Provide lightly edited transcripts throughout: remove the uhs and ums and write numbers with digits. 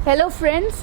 Hello friends,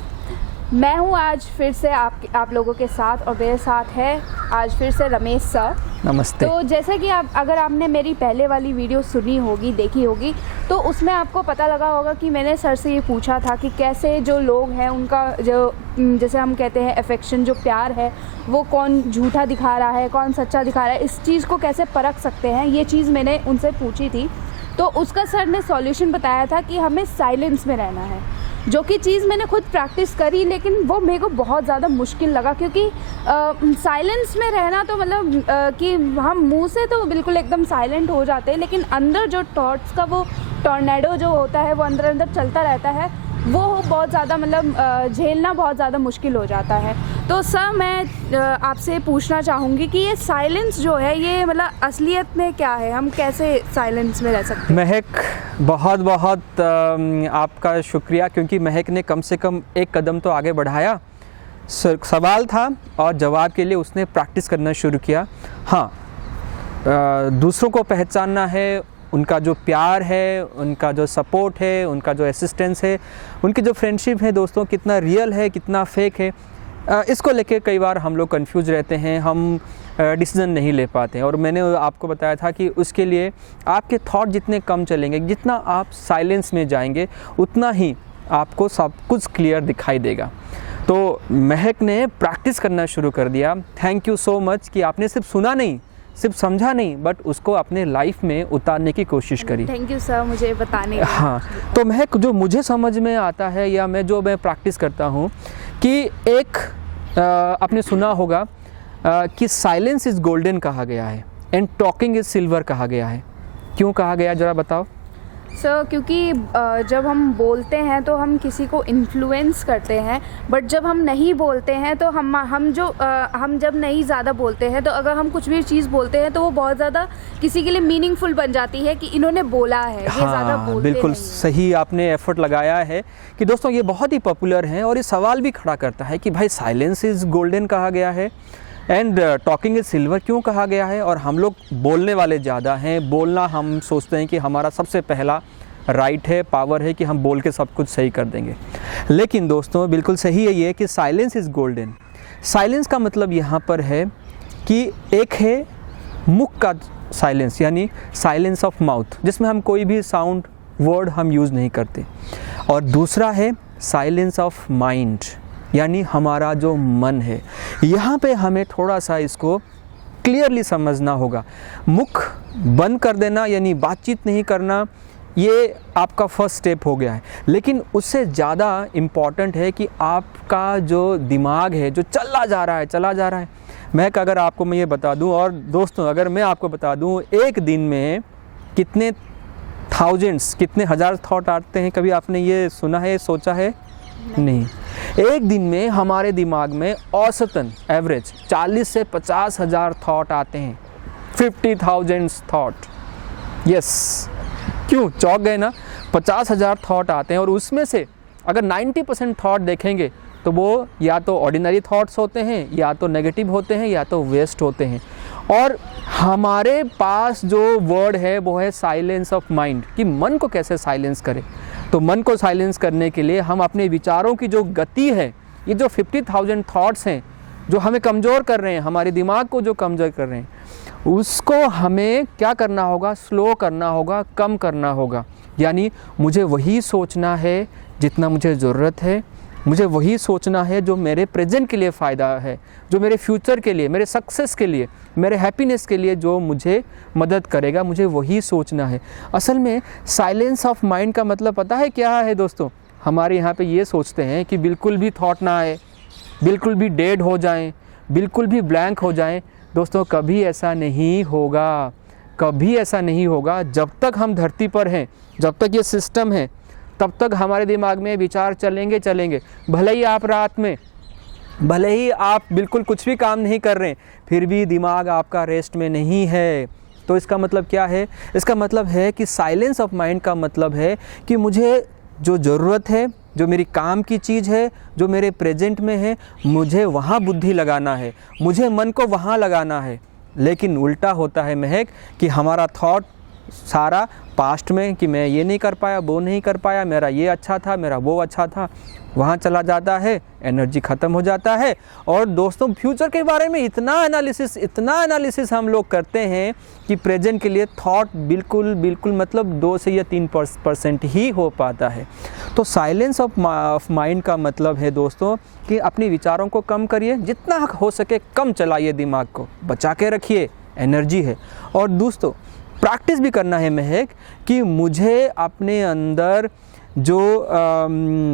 मैं हूँ आज फिर से आप लोगों के साथ और मेरे साथ है आज फिर से रमेश सर। नमस्ते। तो जैसे कि अगर आपने मेरी पहले वाली वीडियो सुनी होगी, देखी होगी, तो उसमें आपको पता लगा होगा कि मैंने सर से ये पूछा था कि कैसे जो लोग हैं उनका जो जैसे हम कहते हैं अफेक्शन, जो प्यार है, वो कौन झूठा दिखा रहा है, कौन सच्चा दिखा रहा है, इस चीज़ को कैसे परख सकते हैं। ये चीज़ मैंने उनसे पूछी थी, तो उसका सर ने सॉल्यूशन बताया था कि हमें साइलेंस में रहना है, जो कि चीज़ मैंने खुद प्रैक्टिस करी, लेकिन वो मेरे को बहुत ज़्यादा मुश्किल लगा, क्योंकि साइलेंस में रहना तो मतलब कि हम मुंह से तो बिल्कुल एकदम साइलेंट हो जाते हैं, लेकिन अंदर जो थॉट्स का वो टॉर्नेडो जो होता है वो अंदर अंदर चलता रहता है, वो बहुत ज़्यादा मतलब झेलना बहुत ज़्यादा मुश्किल हो जाता है। तो सर मैं आपसे पूछना चाहूँगी कि ये साइलेंस जो है ये मतलब असलियत में क्या है, हम कैसे साइलेंस में रह सकते हैं? महक, बहुत बहुत आपका शुक्रिया, क्योंकि महक ने कम से कम एक कदम तो आगे बढ़ाया। सवाल था और जवाब के लिए उसने प्रैक्टिस करना शुरू किया। हाँ, दूसरों को पहचानना है, उनका जो प्यार है, उनका जो सपोर्ट है, उनका जो असिस्टेंस है, उनकी जो फ्रेंडशिप है दोस्तों, कितना रियल है, कितना फेक है, इसको लेके कई बार हम लोग कंफ्यूज रहते हैं, हम डिसीज़न नहीं ले पाते हैं। और मैंने आपको बताया था कि उसके लिए आपके थॉट जितने कम चलेंगे, जितना आप साइलेंस में जाएंगे, उतना ही आपको सब कुछ क्लियर दिखाई देगा। तो महक ने प्रैक्टिस करना शुरू कर दिया। थैंक यू सो मच कि आपने सिर्फ सुना नहीं, सिर्फ समझा नहीं, बट उसको अपने लाइफ में उतारने की कोशिश करी। थैंक यू सर मुझे बताने का। हाँ, तो महक, जो मुझे समझ में आता है या मैं प्रैक्टिस करता हूँ कि एक आपने सुना होगा कि साइलेंस इज़ गोल्डन कहा गया है एंड टॉकिंग इज़ सिल्वर कहा गया है। क्यों कहा गया, ज़रा बताओ। सर क्योंकि जब हम बोलते हैं तो हम किसी को इन्फ्लुएंस करते हैं, बट जब हम नहीं बोलते हैं तो हम जब नहीं ज़्यादा बोलते हैं, तो अगर हम कुछ भी चीज़ बोलते हैं तो वो बहुत ज़्यादा किसी के लिए मीनिंगफुल बन जाती है कि इन्होंने बोला है। ये ज़्यादा बोलते बिल्कुल नहीं सही आपने एफर्ट लगाया है कि दोस्तों ये बहुत ही पॉपुलर है और ये सवाल भी खड़ा करता है कि भाई साइलेंस इज़ गोल्डन कहा गया है एंड टॉकिंग इज़ सिल्वर क्यों कहा गया है। और हम लोग बोलने वाले ज़्यादा हैं, बोलना हम सोचते हैं कि हमारा सबसे पहला राइट है, पावर है कि हम बोल के सब कुछ सही कर देंगे। लेकिन दोस्तों बिल्कुल सही है ये कि साइलेंस इज़ गोल्डन। साइलेंस का मतलब यहाँ पर है कि एक है मुख का साइलेंस, यानी साइलेंस ऑफ माउथ, जिसमें हम कोई भी साउंड वर्ड हम यूज़ नहीं करते, और दूसरा है साइलेंस ऑफ माइंड, यानी हमारा जो मन है। यहाँ पे हमें थोड़ा सा इसको क्लियरली समझना होगा। मुख बंद कर देना यानी बातचीत नहीं करना, ये आपका फर्स्ट स्टेप हो गया है, लेकिन उससे ज़्यादा इम्पॉर्टेंट है कि आपका जो दिमाग है जो चला जा रहा है। मैं अगर आपको मैं ये बता दूं, और दोस्तों अगर मैं आपको बता दूं, एक दिन में कितने थाउजेंड्स, कितने हज़ार थॉट आते हैं, कभी आपने ये सुना है, सोचा है? नहीं। एक दिन में हमारे दिमाग में औसतन एवरेज 40 से 50 हज़ार थॉट आते हैं। 50,000 थॉट। यस, क्यों चौंक गए ना? 50,000 थॉट आते हैं और उसमें से अगर 90% थॉट देखेंगे तो वो या तो ऑर्डिनरी थॉट्स होते हैं, या तो नेगेटिव होते हैं, या तो वेस्ट होते हैं। और हमारे पास जो वर्ड है वो है साइलेंस ऑफ माइंड, कि मन को कैसे साइलेंस करें। तो मन को साइलेंस करने के लिए हम अपने विचारों की जो गति है, ये जो 50,000 थॉट्स हैं जो हमें कमज़ोर कर रहे हैं, हमारे दिमाग को जो कमज़ोर कर रहे हैं, उसको हमें क्या करना होगा? स्लो करना होगा, कम करना होगा। यानी मुझे वही सोचना है जितना मुझे ज़रूरत है, मुझे वही सोचना है जो मेरे प्रेजेंट के लिए फ़ायदा है, जो मेरे फ्यूचर के लिए, मेरे सक्सेस के लिए, मेरे हैप्पीनेस के लिए जो मुझे मदद करेगा, मुझे वही सोचना है। असल में साइलेंस ऑफ माइंड का मतलब पता है क्या है दोस्तों? हमारे यहाँ पे ये सोचते हैं कि बिल्कुल भी थॉट ना आए, बिल्कुल भी डेड हो जाएं, बिल्कुल भी ब्लैंक हो जाएं। दोस्तों कभी ऐसा नहीं होगा, कभी ऐसा नहीं होगा। जब तक हम धरती पर हैं, जब तक ये सिस्टम है, तब तक हमारे दिमाग में विचार चलेंगे। भले ही आप रात में, भले ही आप बिल्कुल कुछ भी काम नहीं कर रहे हैं, फिर भी दिमाग आपका रेस्ट में नहीं है। तो इसका मतलब क्या है? इसका मतलब है कि साइलेंस ऑफ माइंड का मतलब है कि मुझे जो ज़रूरत है, जो मेरी काम की चीज़ है, जो मेरे प्रेजेंट में है, मुझे वहाँ बुद्धि लगाना है, मुझे मन को वहाँ लगाना है। लेकिन उल्टा होता है महक कि हमारा थॉट सारा पास्ट में कि मैं ये नहीं कर पाया, वो नहीं कर पाया, मेरा ये अच्छा था, मेरा वो अच्छा था, वहाँ चला जाता है, एनर्जी ख़त्म हो जाता है। और दोस्तों फ्यूचर के बारे में इतना एनालिसिस हम लोग करते हैं कि प्रेजेंट के लिए थॉट बिल्कुल मतलब 2 से या 3% ही हो पाता है। तो साइलेंस ऑफ माइंड का मतलब है दोस्तों कि अपने विचारों को कम करिए, जितना हो सके कम चलाइए, दिमाग को बचा के रखिए, एनर्जी है। और दोस्तों प्रैक्टिस भी करना है महक कि मुझे अपने अंदर जो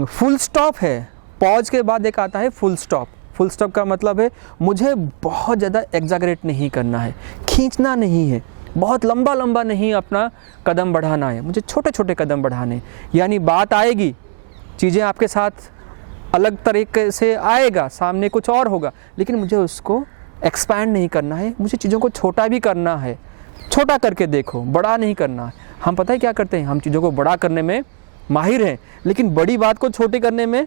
फुल स्टॉप है, पॉज के बाद एक आता है फुल स्टॉप का मतलब है मुझे बहुत ज़्यादा एग्जैगरेट नहीं करना है, खींचना नहीं है, बहुत लंबा नहीं अपना कदम बढ़ाना है, मुझे छोटे कदम बढ़ाने। यानी बात आएगी, चीज़ें आपके साथ अलग तरीके से आएगा, सामने कुछ और होगा, लेकिन मुझे उसको एक्सपैंड नहीं करना है, मुझे चीज़ों को छोटा भी करना है। छोटा करके देखो, बड़ा नहीं करना है। हम पता है क्या करते हैं, हम चीज़ों को बड़ा करने में माहिर हैं, लेकिन बड़ी बात को छोटे करने में,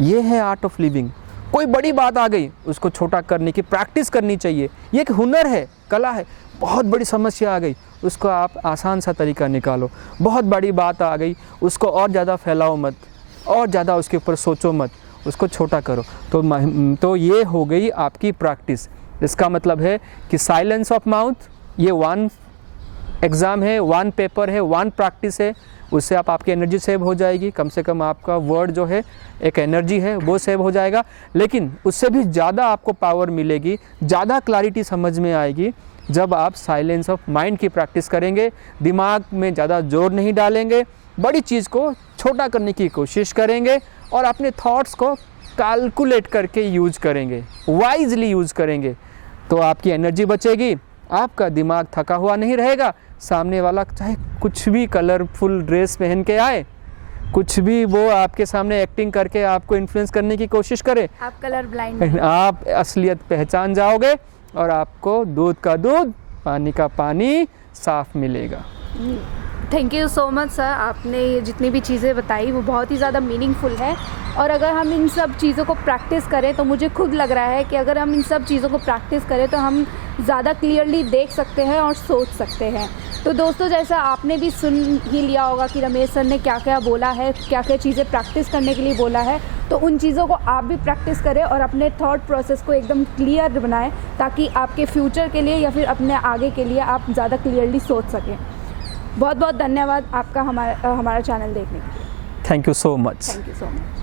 ये है आर्ट ऑफ लिविंग। कोई बड़ी बात आ गई, उसको छोटा करने की प्रैक्टिस करनी चाहिए। ये एक हुनर है, कला है। बहुत बड़ी समस्या आ गई, उसको आप आसान सा तरीका निकालो। बहुत बड़ी बात आ गई, उसको और ज़्यादा फैलाओ मत, और ज़्यादा उसके ऊपर सोचो मत, उसको छोटा करो। तो ये हो गई आपकी प्रैक्टिस। इसका मतलब है कि साइलेंस ऑफ माउथ ये 1 एग्ज़ाम है, 1 पेपर है, 1 प्रैक्टिस है। उससे आपकी एनर्जी सेव हो जाएगी, कम से कम आपका वर्ड जो है एक एनर्जी है वो सेव हो जाएगा। लेकिन उससे भी ज़्यादा आपको पावर मिलेगी, ज़्यादा क्लैरिटी समझ में आएगी जब आप साइलेंस ऑफ माइंड की प्रैक्टिस करेंगे। दिमाग में ज़्यादा जोर नहीं डालेंगे, बड़ी चीज़ को छोटा करने की कोशिश करेंगे और अपने थॉट्स को कैलकुलेट करके यूज करेंगे, वाइजली यूज करेंगे, तो आपकी एनर्जी बचेगी, आपका दिमाग थका हुआ नहीं रहेगा। सामने वाला चाहे कुछ भी कलरफुल ड्रेस पहन के आए, कुछ भी वो आपके सामने एक्टिंग करके आपको इन्फ्लुएंस करने की कोशिश करे, आप कलर ब्लाइंड, आप असलियत पहचान जाओगे और आपको दूध का दूध, पानी का पानी साफ मिलेगा। Thank you so much sir. आपने ये जितनी भी चीज़ें बताई वो बहुत ही ज़्यादा मीनिंगफुल है, और अगर हम इन सब चीज़ों को प्रैक्टिस करें तो मुझे खुद लग रहा है कि अगर हम इन सब चीज़ों को प्रैक्टिस करें तो हम ज़्यादा क्लियरली देख सकते हैं और सोच सकते हैं। तो दोस्तों जैसा आपने भी सुन ही लिया होगा कि रमेश सर ने क्या क्या बोला है, क्या क्या चीज़ें प्रैक्टिस करने के लिए बोला है, तो उन चीज़ों को आप भी प्रैक्टिस करें और अपने थॉट प्रोसेस को एकदम क्लियर बनाएं, ताकि आपके फ्यूचर के लिए या फिर अपने आगे के लिए आप ज़्यादा क्लियरली सोच सकें। बहुत बहुत धन्यवाद आपका हमारा चैनल देखने के लिए। Thank you so much. Thank you so much.